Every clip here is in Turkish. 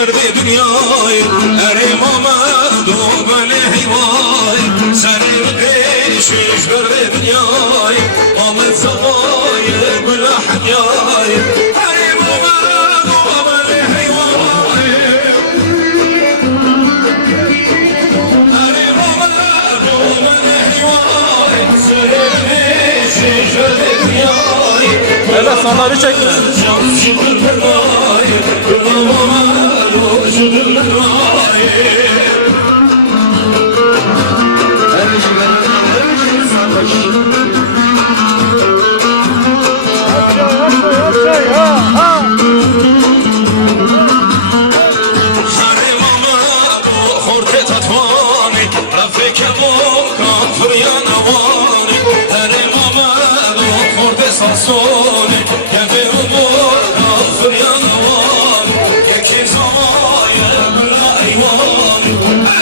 درد دنیای اریم آمد و بله حیوای سریم پیشش درد دنیای آمد زبای گل حیای اریم آمد و بله حیوای اریم آمد و بله حیوای سریم پیشش درد دنیای Hele sanları çekme. Sasone, che avevo buona, furiano buono, che chiesone, ai uomini,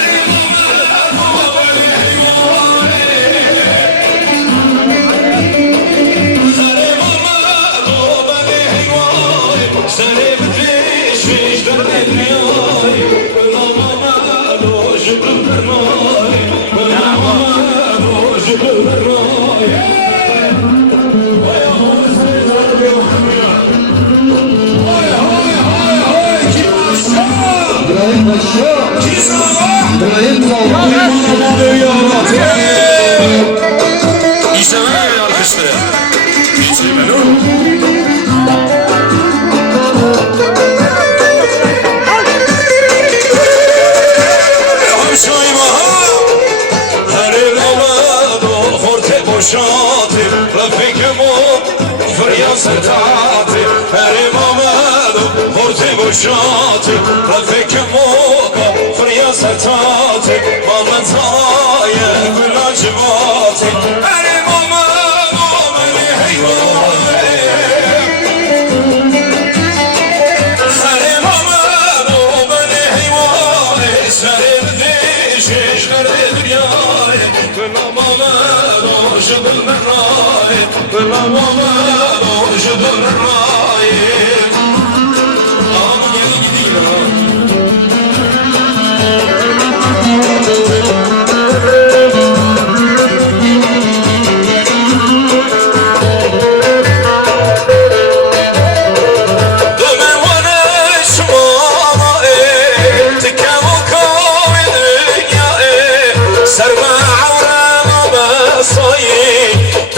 شاطي رفيك موقع فريا ستاتي ماما تايا كل جباتي أنا ماما لي حيواني أنا ماما لي حيواني سهل ديش يشغل دنياي كل ماما لو جبل من راي كل ماما لو جبل من راي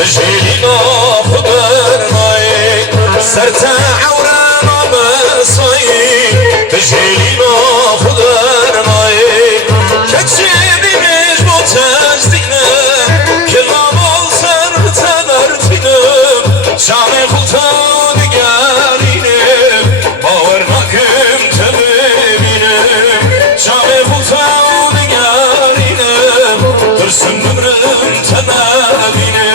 تجيلي ناخذ ماي سرت عورانا بصي تجيلي ناخذ ماي كتشيني مش متجدينا كل ما صرت برتنا شامي خلطان قارينا باورنا كم تبينا شامي خلطان قارينا ترسم نمرم تبينا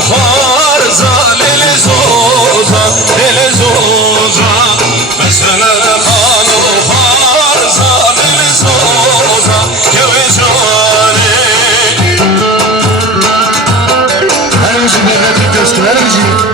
خارزا للزوزا للزوزا مثلا خانو خارزا للزوزا يوجاني هرمجي بيغاتي تسكن هرمجي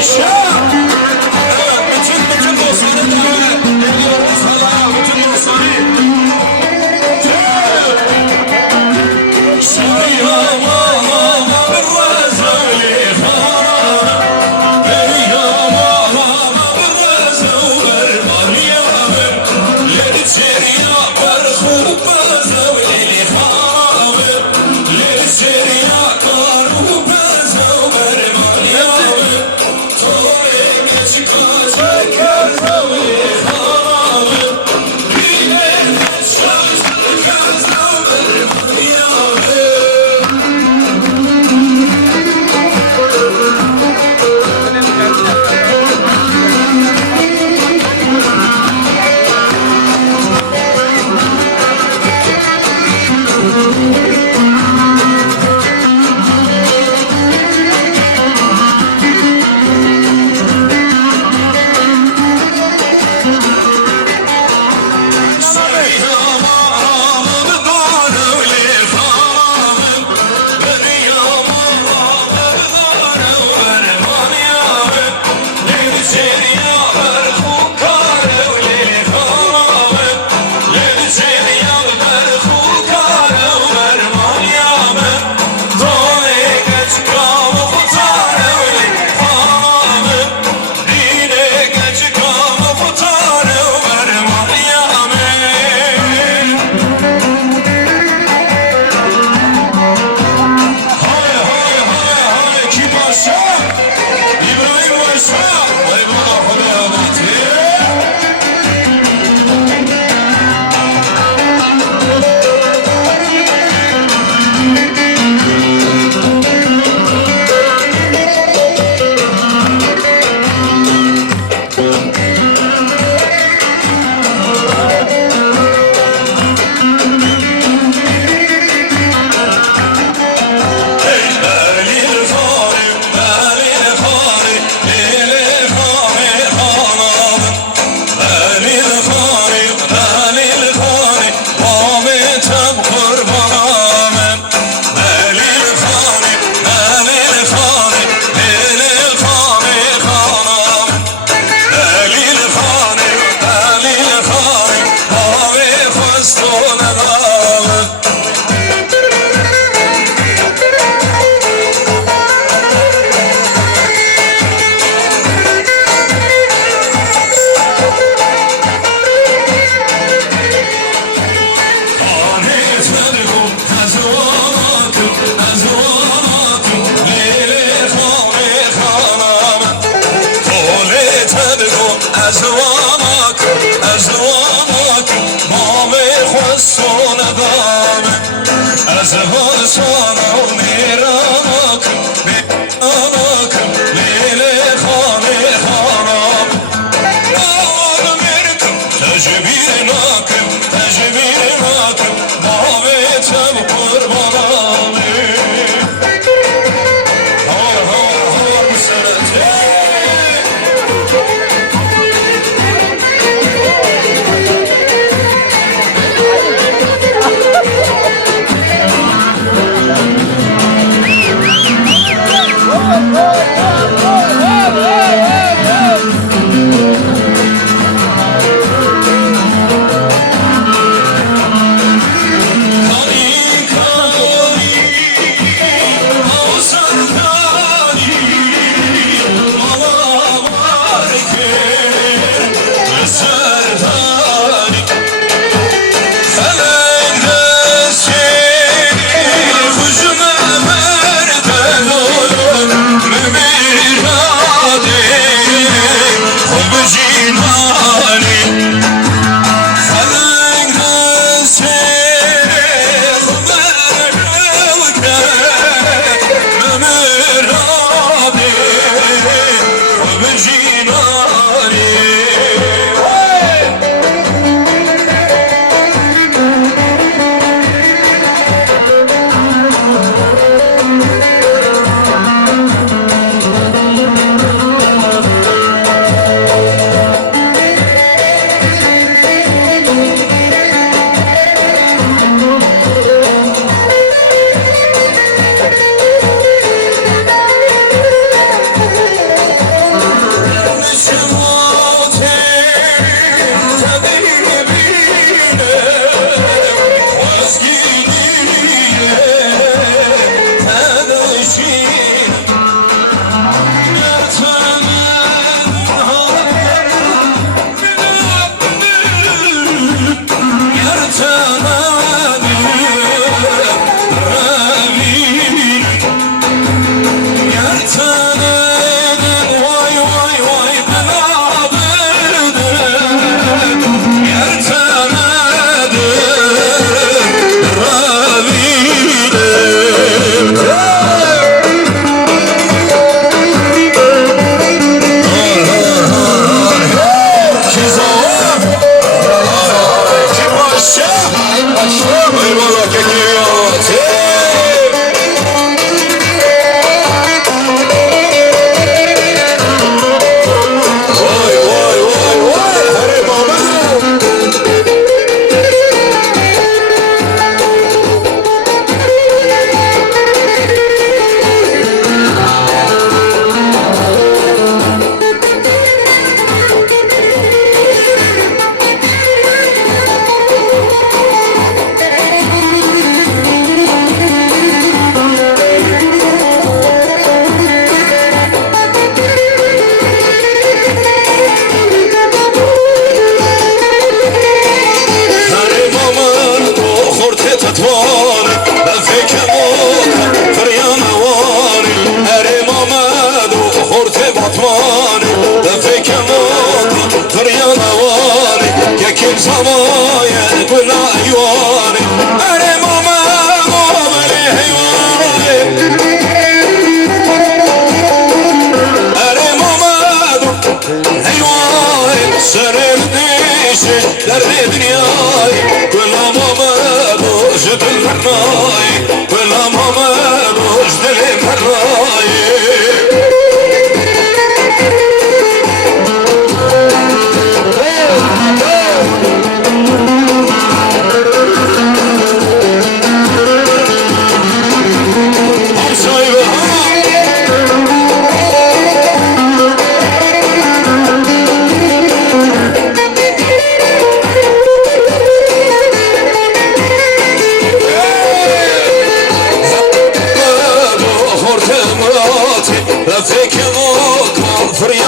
Yaşa! Evet, bütün dostları davet ediyoruz hala, bütün dostları.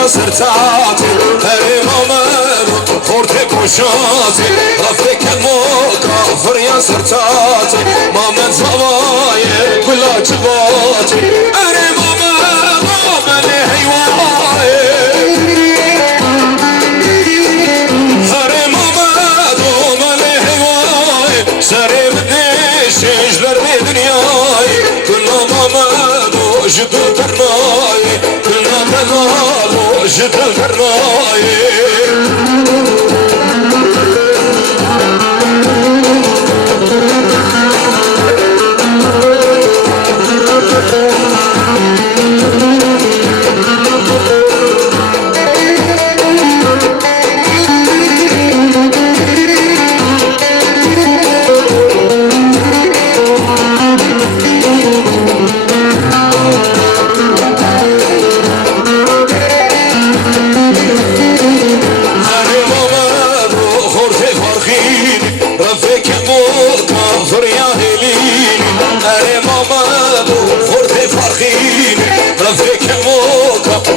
فريا سرتاتي هري مامدو خورتي كوشاتي رفيك الموكا فريا سرتاتي مامد زواي كلها جباتي هري مامدو مالي هيواي هري مامدو مالي هيواي سري بديش يجلر بدنياي كلها مامدو جدو درناي كلها مامدو جدو درناي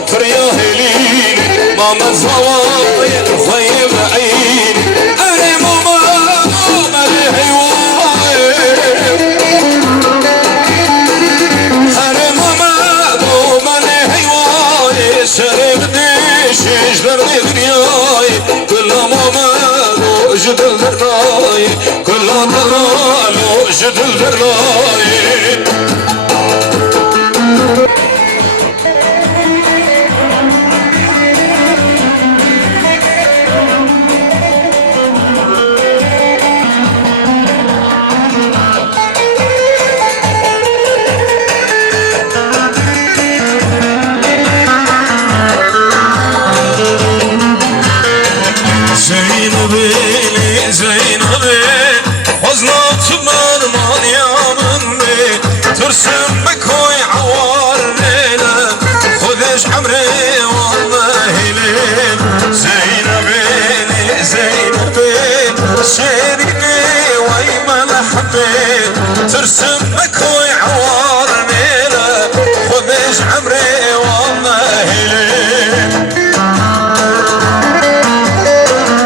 فريا هليني ماما زوايا خيم عيني أنا ماما مالي هيواي أنا ماما مالي هيواي شرب ديش يجبرني دنياي كلها ماما جدل درناي كلها ماما جدل درناي ترسم بكوي عوار ليلة خذش عمري والله ليل زينبيني زينبين شيريني ويما لحبين ترسم بكوي عوار ليلة خذش عمري والله ليل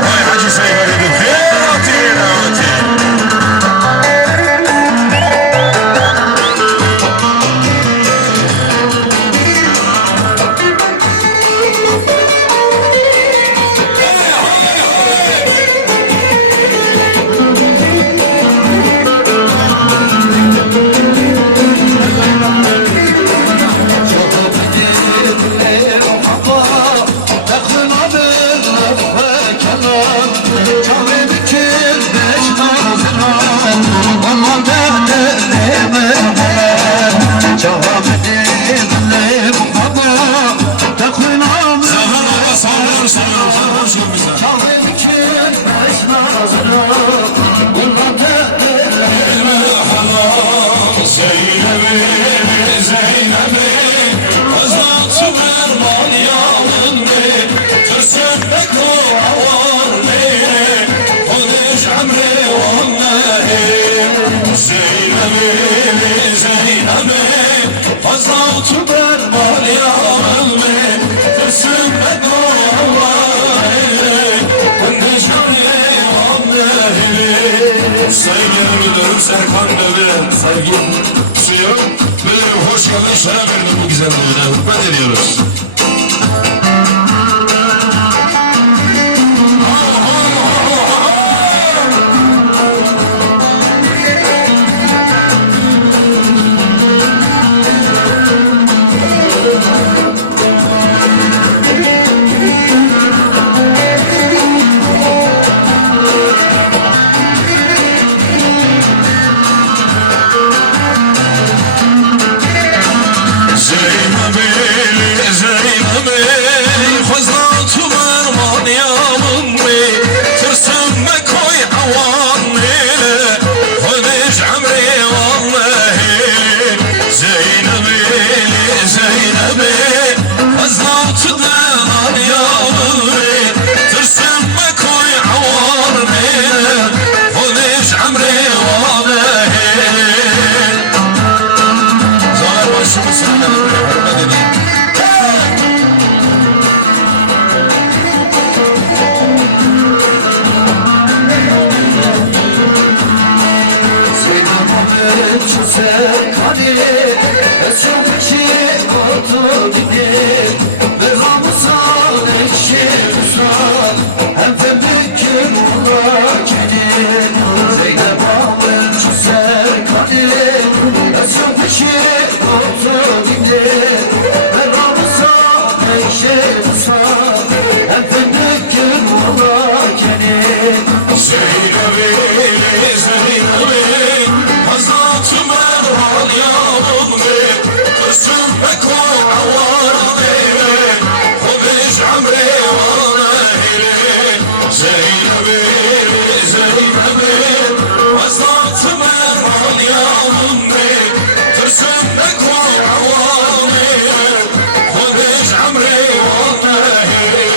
هاي حاجي سيدي بخير Saygılarımı Serkan Bey'e saygım sunuyorum. Böyle hoş geldin, selam verdim bu güzel oyuna. Hürmet ediyoruz. serkani Esyon peşi atı binir Ve hamısan eşi usta Hem fendikim ola kenin Zeynep ağlıcı serkani Esyon peşi atı binir Ve hamısan eşi usta Hem fendikim ola kenin Zeynep'i, Zeynep'i Hazreti Mervan yavrum be Kızım pek o avaran eyle O beş amre vana eyle Zeynep'i, Zeynep'i Hazreti Mervan yavrum be Kızım pek o avaran eyle O beş amre vana eyle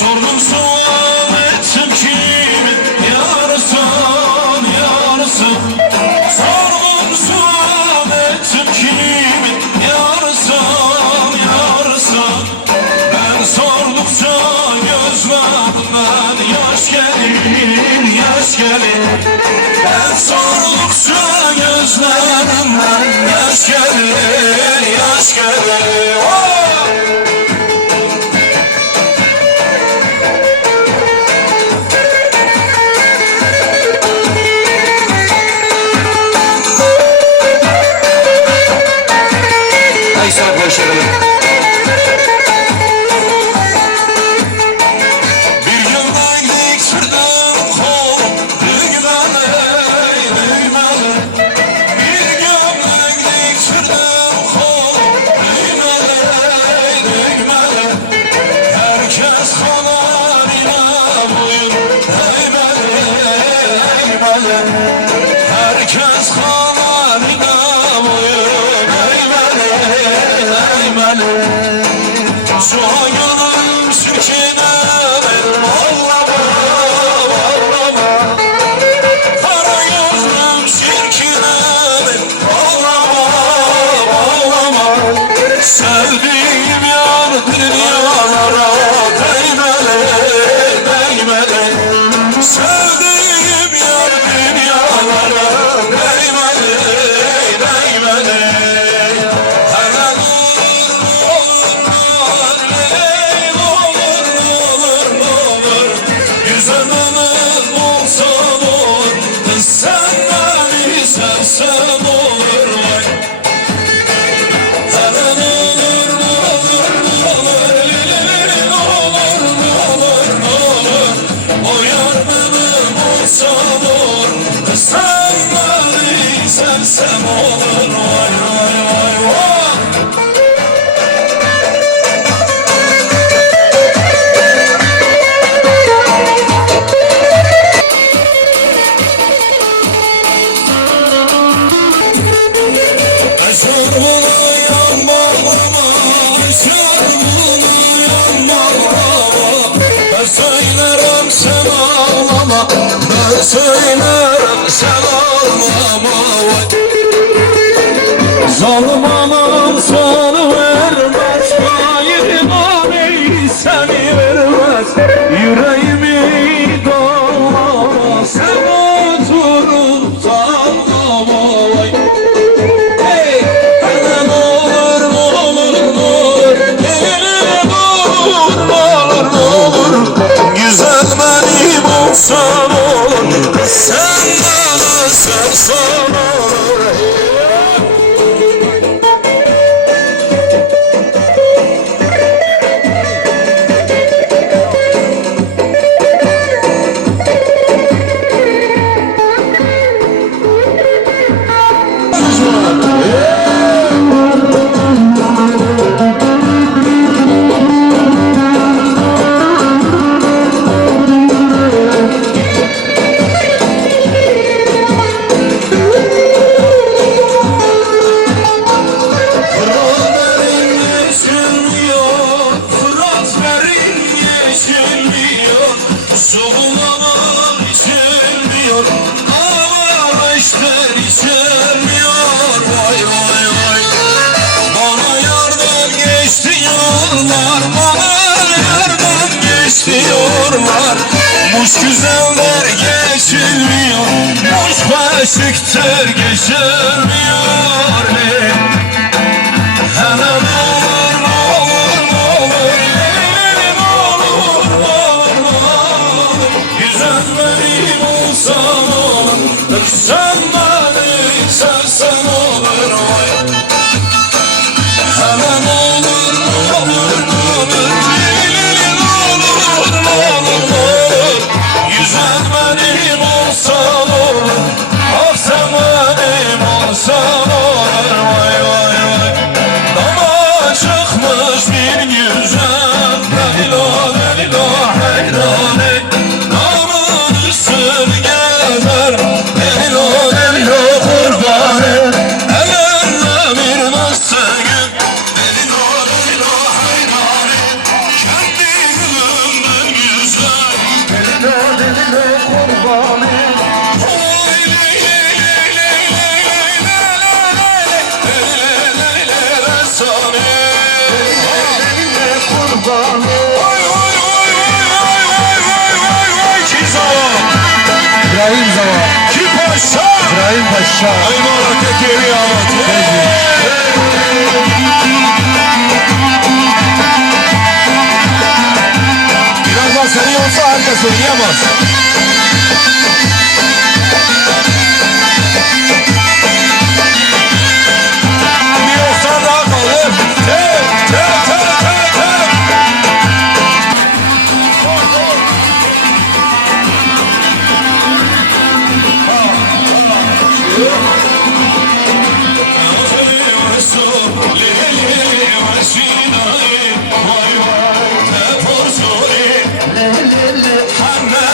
Sordum sual ettim kimi yarısın yarısın Sordum sual ettim kimi yarısın yarısın Ben sordukça gözlerimden yaş gelir yaş gelir Ben sordukça gözlerimden yaş gelir yaş gelir oh! Herkes haline boyun eğmeli, eğmeli Soyunum sürkünelim, ağlama, ağlama Kara gözlüm sirkinelim, ağlama, ağlama Sevdiğim yar dünyalara değmeli, değmeli Sevdiğim yar dünyalara değmeli, değmeli Hele dur, olur, desem olur vay vay vay vay. Aşar buna yanmalama, aşar buna yanmalama. Ben söylerim sen ağlama, ben söylerim sen ağlama. Zalim anam sana vermez, hayır bana seni vermez. Yüreğimi dağlama, sen oturup sallama. Hey, hele ne olur, ne olur, ne olur, hele ne olur, ne olur, ne olur. Güzel benim olsan olur, sen bana sevsen olur. Su bulamak içilmiyor, ağaçlar içilmiyor. Vay vay vay. Bana yardan geçti yollar, bana yardan geçti yollar. Muş güzeller geçilmiyor, muş beşiktir geçilmiyor. Hele ne olur, ne olur, ne olur, ne olur, ne olur. Güzel benim olsan olur, sen beni sevsen olur. Hele ne olur, ne olur, ne olur, ne olur, ne olur. Güzel benim olsan olur, ah sen benim olsan olur. Vay vay vay. Dama çıkmış bir güzel, Leyla Leyla hayrane. Namın üstün gezer, Leyla Leyla kurbanı. Elinle bir mescid, Leyla Leyla hayrane. Kendi gülümden güzel, Leyla Leyla kurbanı. oy Leyla Leyla Leyla Leyla Resami. Leyla kurbanı. Vay vay vay vay vay vay vay vay ki zaman, İbrahim Zava, ki paşa. İbrahim Paşa. Ay Malakat yeri avat. Birazdan seni yoksa herkes oynayamaz. Bir yoksa daha kalır. Tek tek tek tek tek. Vay vay, te porsuri, Leyla hanne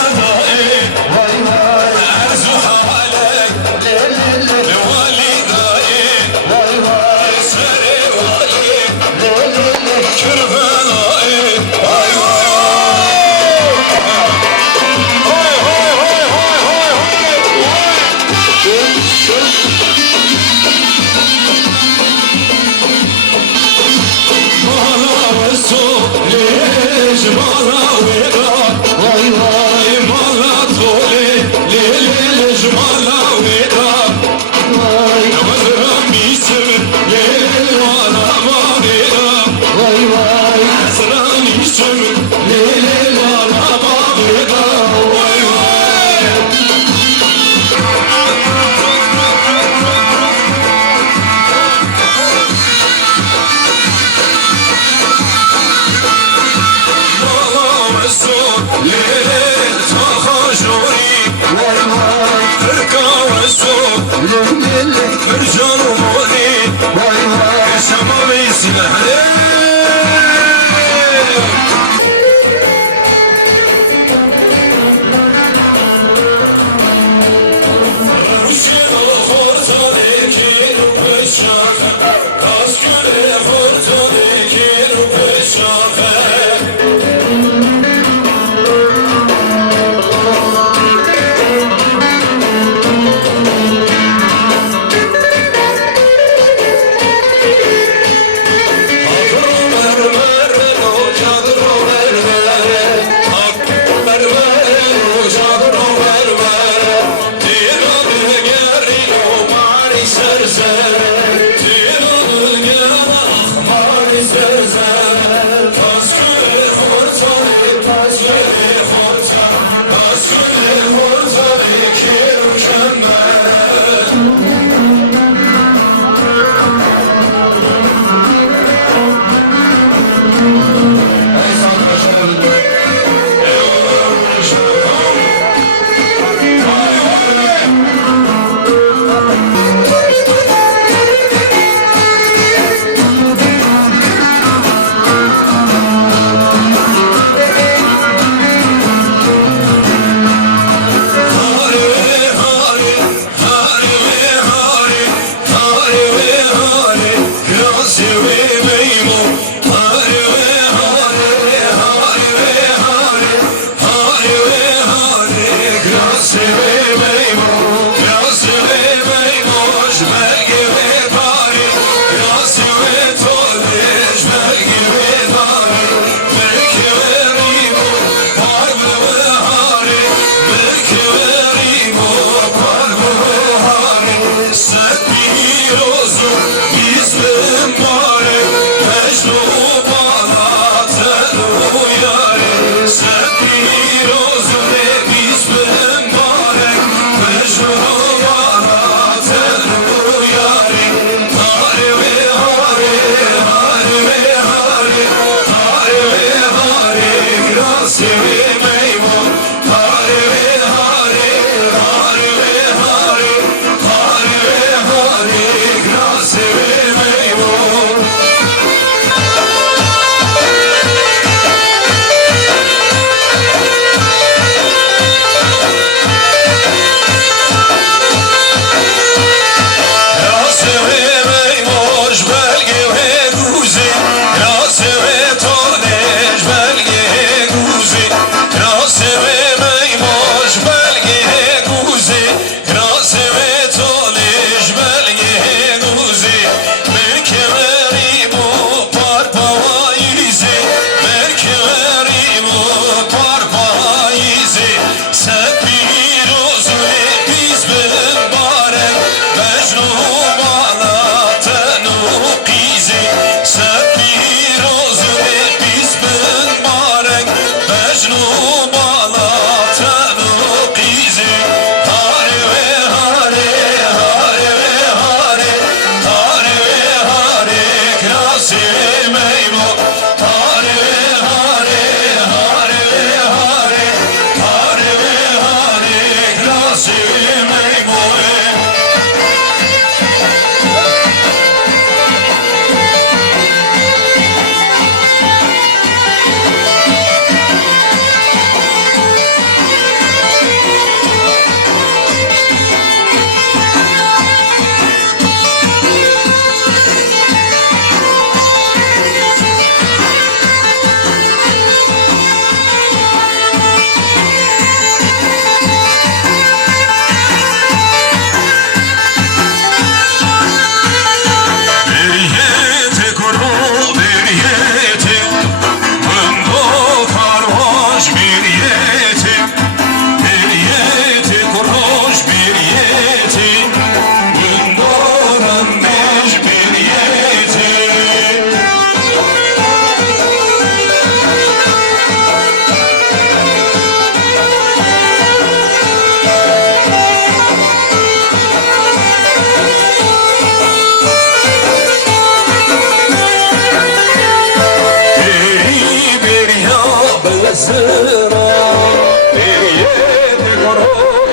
مرجان ومولي سما بيسنا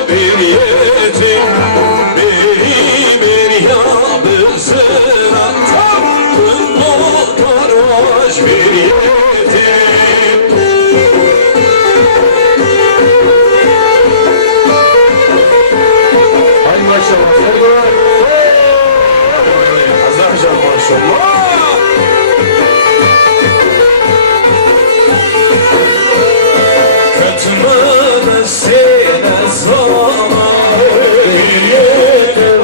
bir yeti bir yetim. Hay maşallah. Azerbaycan maşallah. Katma sene sana bir yetim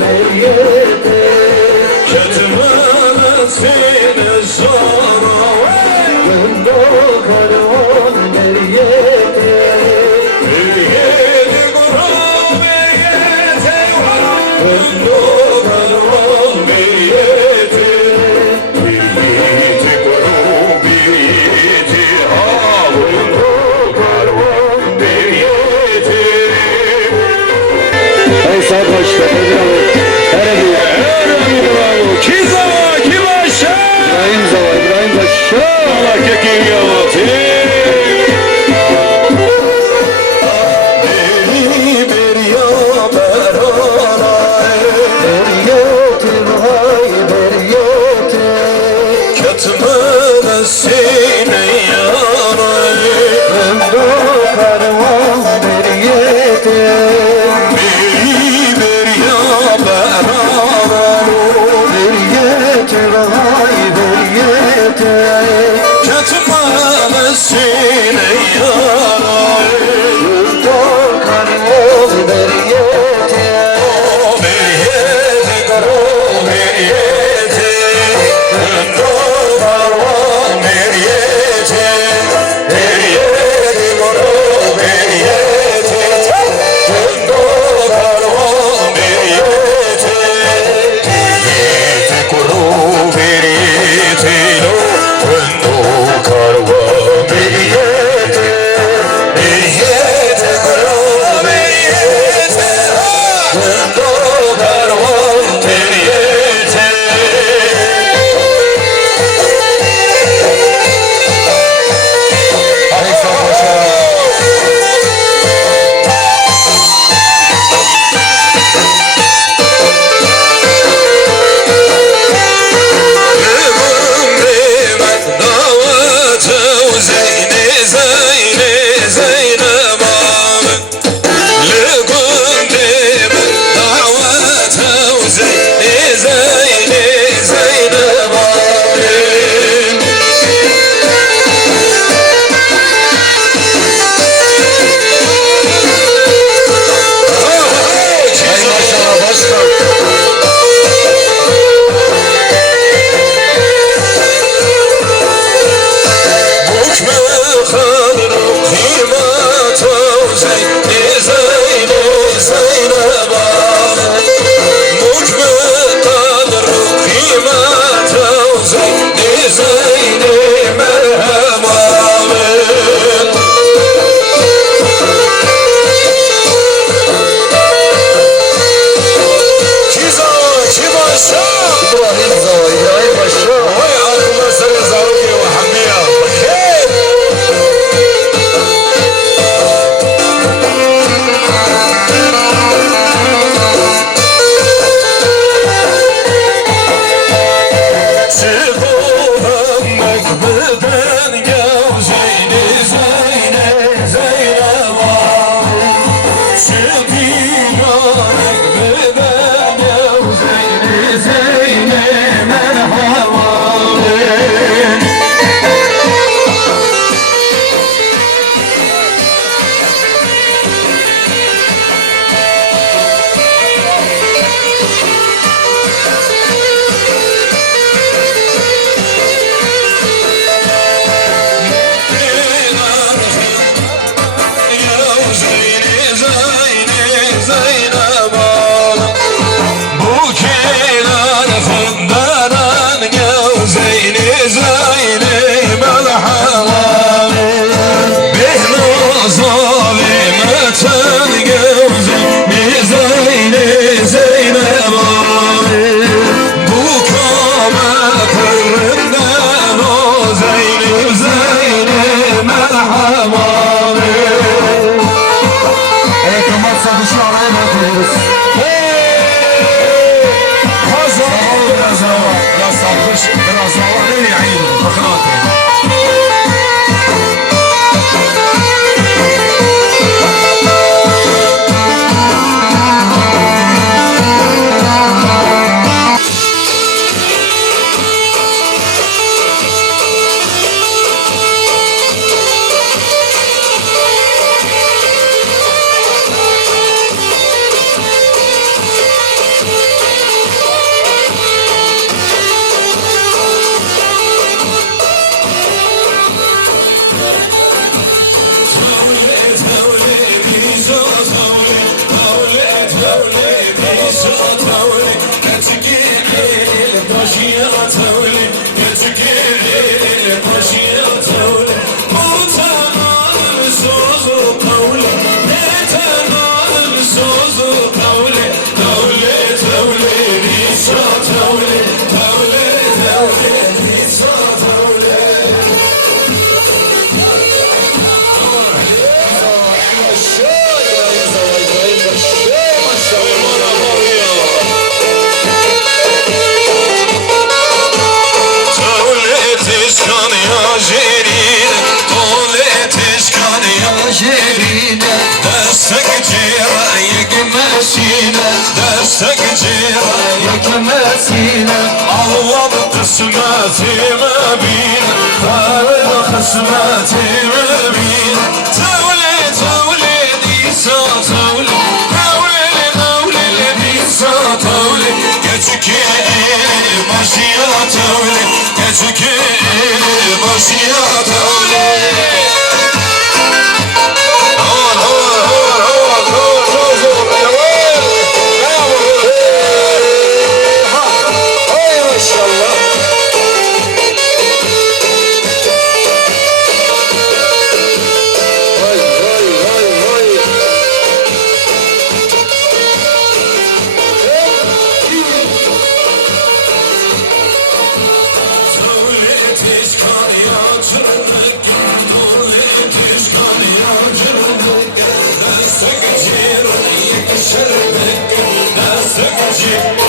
bir yetim. Katma sene sana Karvan bir yetim. bir yetim bir yetim. Karvan bir yetim. Bir yetim bir yetim. Karvan bir yetim. Hay sağ başta. Kim zava kim aşağı? İbrahim Zava, İbrahim Paşa. Allah kekim yavatı. Beni bir yamer alay. Bir yetim, hay bir yetim. Ketme sine yaray. Karvan bir yetim. Beni bir yamer alay. Bir yetim, hay bir yetim. Ketme sine yaray. Karvan bir yetim. Bir yetim bir yetim. Karvan bir yetim. Hikmetine Allah'ım kısmetime bin Fevd kısmetime bin Tevlid tevlid İsa tevlid Tevlid tevlid İsa tevlid Geçki başıya tevlid Geçki başıya tevlid Nasıl